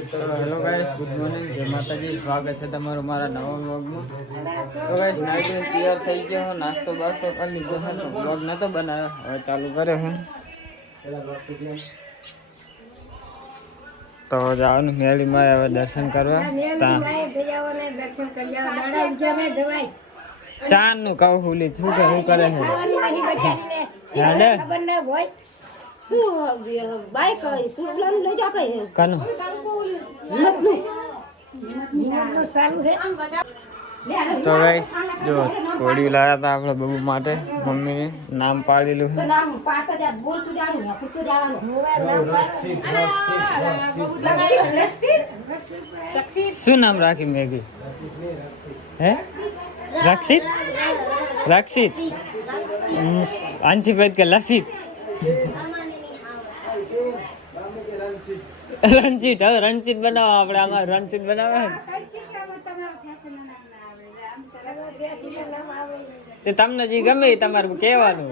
Hello guys, good morning, જય માતાજી. સ્વાગત છે તમારું મારા નવા વ્લોગમાં. તો ગાઈસ નાઈટ તૈયાર થઈ ગયો, નાસ્તો બાસ્તો કરી લીધો છે. વ્લોગ નતો બનાવ્યો, હવે ચાલુ કર્યો હું. તો જવાનું મેળીમાં હવે દર્શન કરવા. ચાંદ નું કહું હુલી શું કરે છે તો ગાઈસ જો કોડી લાયા હતા આપણે બબુ માટે. મમ્મીએ નામ પાડેલું છે. શું નામ રાખી મેગી? હે રક્ષિત? રક્ષિત અંશીભાઈ કે લસિત? રણજીત. હવે રણજીત બનાવો આપણે. આમાં રણજીત બનાવે તે તમને જે ગમે તમારે કહેવાનું.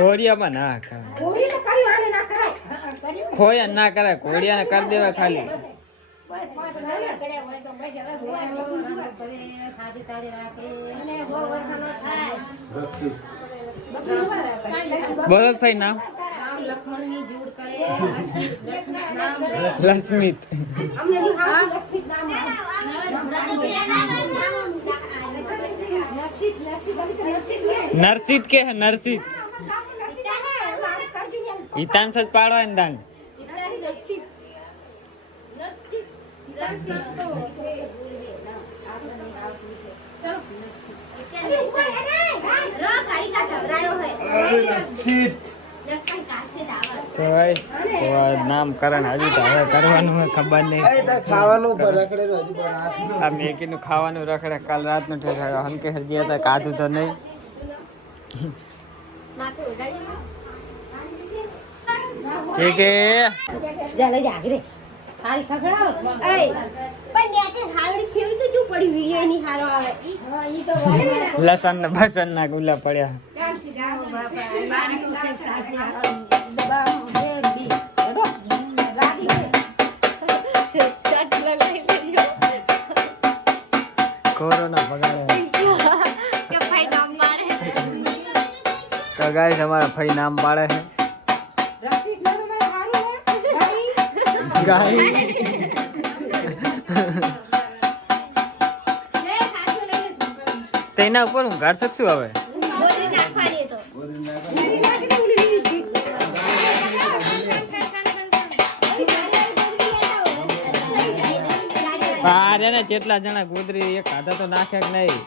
ઘોડિયામાં ના ખોયા ના કરાય, ઘોડિયાને કરી દેવાય ખાલી. બોલો ભાઈ નામ. લક્ષ્મિત. નરસિત કે નરસિત ઈતાન સજ પાડવા ને દાન. નામ કરણ હજુ તો હવે કરવાનું હોય ખબર નહીં. આ મેગીનું ખાવાનું રખડે. કાલ રાતનું ઠેકાયો હંકે હરજી હતા, કાધું તો નહીં. ઠીક હે લસણ ને બસન ના ગુલા પડ્યા. કોરોના પગાડે તો ગાઈસ અમારા ભાઈ નામ પાડે છે ગાય. તેના ઉપર હું ગાડ શકશું હવે. ને જેટલા જણા ગોદરી એક ખાધા તો નાખે કે નહીં?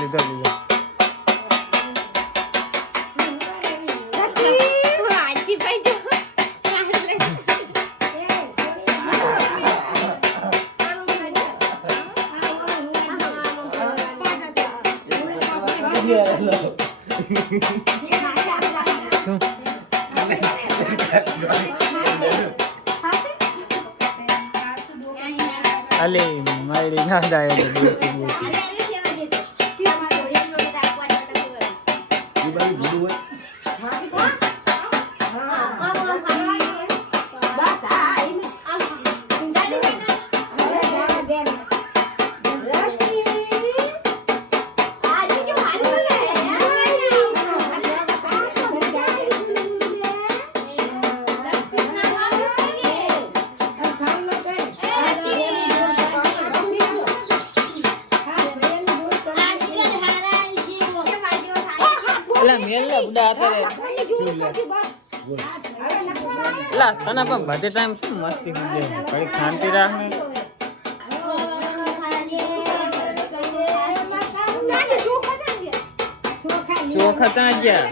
લીધો લીધો. અલી મારી ના જાય તને પણ બધે ટાઈમ શું મસ્તી ઘડીક શાંતિ રાખ ને. ચોખા ત્યાં ગયા.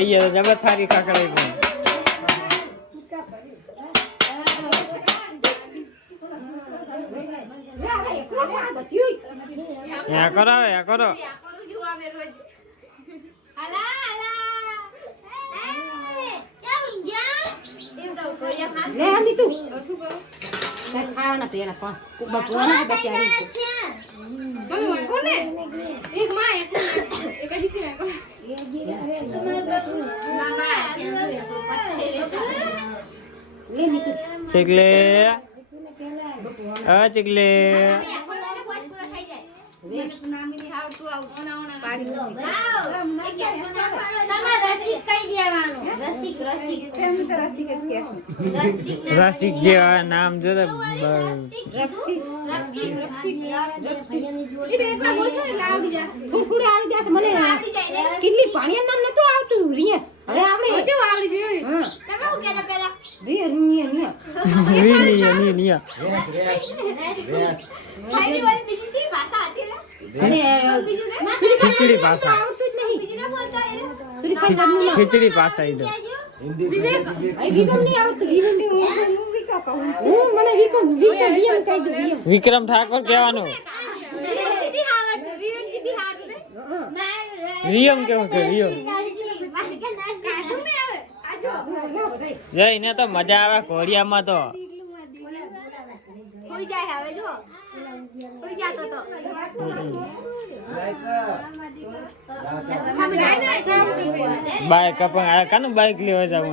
થઈ ગયો જબર થારી કાકડી પણ યા કરો યા કરો લે હમી તું ખાવાના તો એના પાંચ બકવાના બચારી કોને એક માં એક દીકરી નાખો ચીકલે આ ચીકલે રસિક જેવા નામ જો કેટલી પાણી નામ નતું આવતું રિયસ હવે આપણે આવડી ખીચડી ભાષા ખીચડી ભાષા વિક્રમ ઠાકોર કહેવાનું વિયમ કેવું કે વિયમ જઈને તો મજા આવે ઘોડિયામાં તો બાઈક પણ કાનું બાઈક લેવા જાવ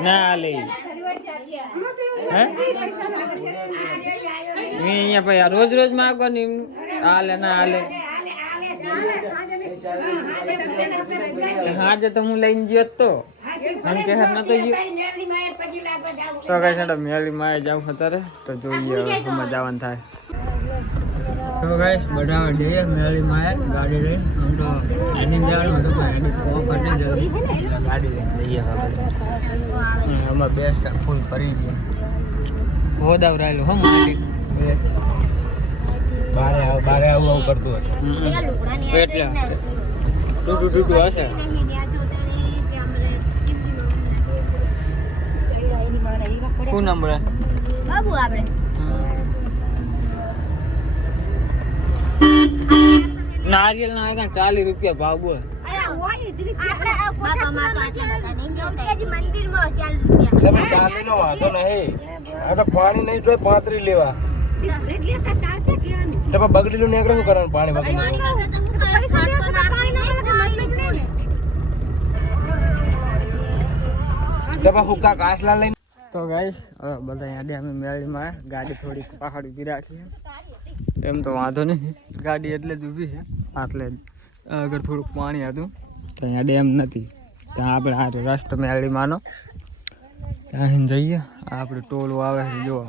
ના લે અહીંયા ભાઈ રોજ રોજ માગવાની હાલે ના હાલે હાજે તો હું લઈને ગયો તો આમ કે હાર નતો ગયો તો કઈ છે મેળી માં જાવ અત્યારે તો જોઈએ હવે જવાનું થાય તો ગાઈસ બધા જઈએ મેળી માં ગાડી લઈ આમ તો એની જવાનું હતું પણ એની પોપ હતી જલ્દી ગાડી લઈને જઈએ હવે આમાં બેસ્ટ ફૂલ ફરી ગયો હોદાવ રહેલું હમ માટી બારે આવું કરતું હશે એટલે ટૂટું હશે શું નંબર બાબુ આપણે નારિયેલ ના 40 રૂપિયા ભાવ બોલ પાણી નહીં જોઈ 35 લેવા બગડેલું નીકળે શું કરવાનું પાણી બગડી હુક્કા કાસલા લઈને તો ગાઈસ હવે બધા યાદે અમે મેળીમાં ગાડી થોડીક પહાડ ઊભી રાખી એમ તો વાંધો નહીં ગાડી એટલે જ ઊભી છે એટલે આગળ થોડુંક પાણી હતું તો યાદે એમ નથી ત્યાં આપણે આ રસ્તો મેળીમાંનો ત્યાં જઈએ આપણે ટોલું આવે છે જુઓ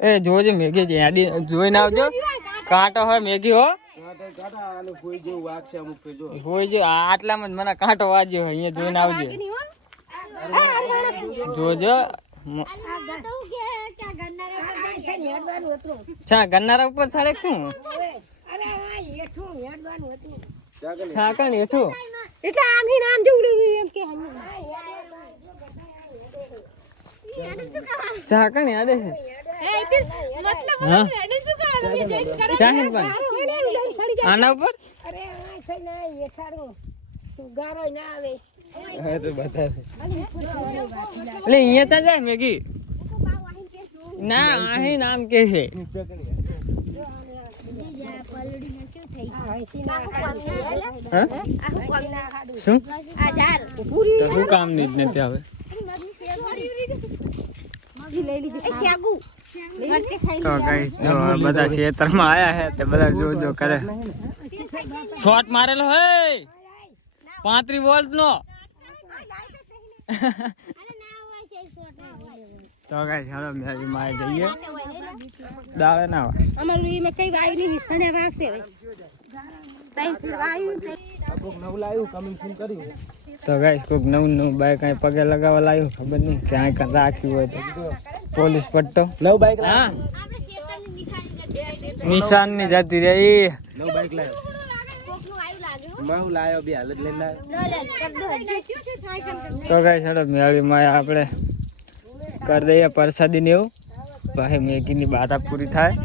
એ જોજે મેગી યાદી જોઈને આવજો કાંટો હોય મેગી હો હોય જો આટલામાં જ મને કાંટો વાગ્યો હોય અહીંયા જોઈને આવજો જોજો ગન્નારા ઉપર થડે શું છાકણ હેઠું એટલે આમથી નામ જોડ્યું એમ કે છાકણ યાદ છે આના ઉપર અહીંયા તા જાય મેગી ના અહીં નામ કે છે શું શું કામ નહીં નથી આવે તો ગાઈસ જો બધા ખેતરમાં આયા હે તે બધા જો કરે શોટ મારેલો હે 35 વોલ્ટ નો તો ગાઈસ હાલો મેરી માં જઈએ દાળ ના હોય અમારું ઈ મે કઈ વાયુ ની સને વાગશે હવે તઈ ફિર વાયુ કોક નવું લાવ્યું કમિંગ ફીલ કર્યું તો ગાઈસ કોક નવું બાઈક અહીં પગે લગાવવા લાવ્યું ખબર નહીં ક્યાં કાં રાખ્યું હોય તો પોલીસ પટ્ટો નવું બાઈક હા નિશાન ની જતી રહી નવું બાઈક લાવ્યો હું લાવ્યો બે હાલત લઈને તો ગાઈસ હાલો મેરી માં આપણે કરી દઈએ પ્રસાદી ને એવું પછી મેગીની બાટા પૂરી થાય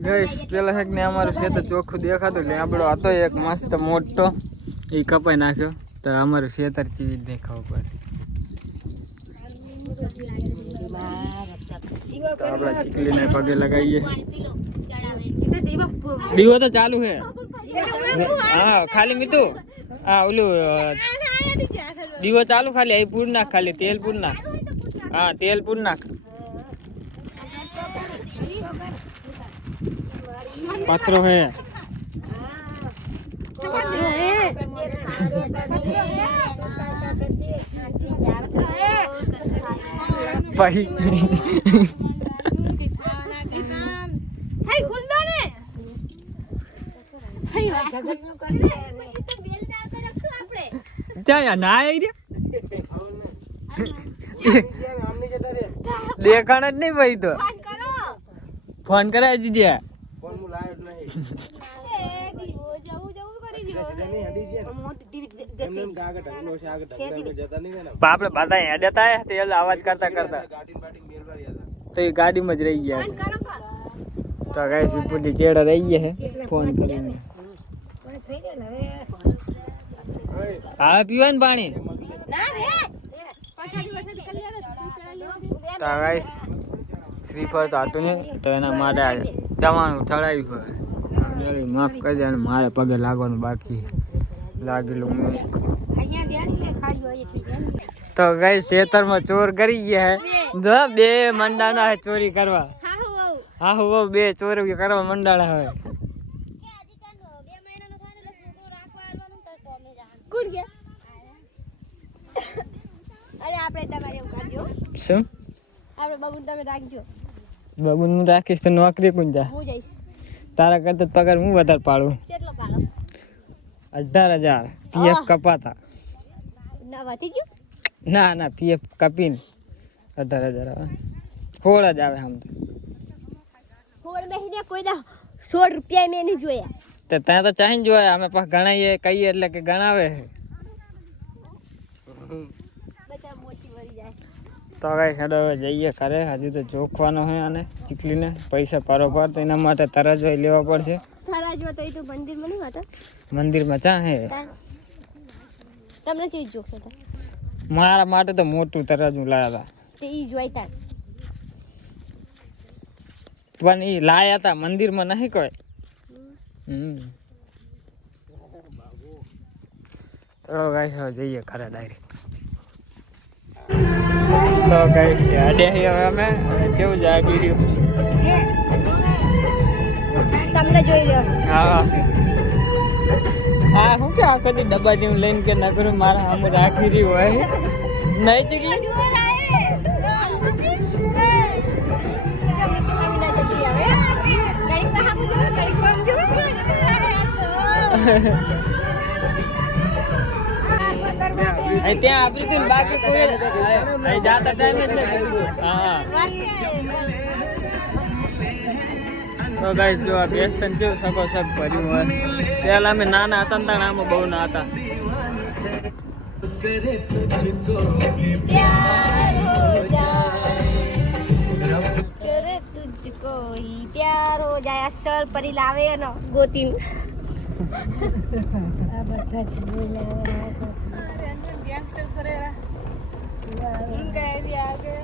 ગઈસ પેલા એક ને અમારું ખેતર ચોખ્ખું દેખાતું લેબડો હતો એક મસ્ત મોટો એ કપાઈ નાખ્યો તો અમારું ખેતર ચીવી દેખાવું પડે તો આપણે ચીકલીને પગે લગાવીએ દીવો તો ચાલુ છે હા ખાલી મીઠું હા ઓલું દીવો ચાલુ ખાલી અહીં પૂર નાખ ખાલી તેલ પૂર નાખ હા તેલ પૂર નાખ પથરો હે ભાઈ ત્યાં ના આવી દેખાણ જ નહીં ભાઈ તો ફોન કરાવી દીધી ફોન હું લાવ્યો જ નહીં આપડે બધા હેડતા તે અવાજ કરતા કરતા તો એ ગાડીમાં જ રહી ગયા તો ગાઈસ વિપુલજી ચેડા રહી ગયા છે ફોન કરીને હા પીવાનું પાણી તો ગાઈસ શ્રીફળ તો હતું નહીં તો એના માટે જવાનું ચડાવ્યું હોય માફ કરજે અને મારે પગે લાગવાનું બાકી લાગેલું તો ગાઈસ ખેતરમાં ચોર કરી ગયા હે બે મંડાણા હે ચોરી કરવા હા હો બે ચોરી કરવા મંડાણા હોય શું બાબુનું રાખીશ તો નોકરી કોણ જા તારા કરતા પગાર હું વધારે પાડું 18,000 પીએફ કપાતા ના પીએફ કપીને 18,000 આવે 16 જ આવે આમ તો 16 રૂપિયા મેં નહીં જોયા તો ત્યાં તો ચાહીને જોયા અમે પાછ ગણાઈએ કહીએ એટલે કે ગણાવે તો કઈ ખેડો જઈએ કરે હજુ તો જોખવાનો હોય અને ચીકલીને પૈસા પારોપાર તો એના માટે તરાજો લેવા પડશે મંદિરમાં ચા હે તમને ચીજ જોખો મારા માટે તો મોટું તરાજુ લાયા હતા પણ એ લાયા હતા મંદિરમાં નહીં કોઈ તો ગાઈસ હવે જઈએ ઘરે ડાયરેક્ટ તો ગાઈસ અડે હવે અમે કેવું જાગી રહ્યું તમને જોઈ રહ્યો હા હા હું કે આખો દી ડબ્બા જેવું લઈને કે નગરું મારા આમ રાખી રહ્યું હોય નહીં ચીકલી ત્યાં આપી હતી બાકી કોઈ જાતા ટાઈમ જ નથી હા તો ગાઈસ જો આ બેસ્તન જેવું સકો સક ભર્યું હોય પેલા અમે નાના હતા ને ત્યાં આમાં બહુ ના હતા प्यार हो जाए असल परी लावे न गोतीन आ બધા જ બોલાવા ગેંગસ્ટર ફરેરા ઇન ગए आगे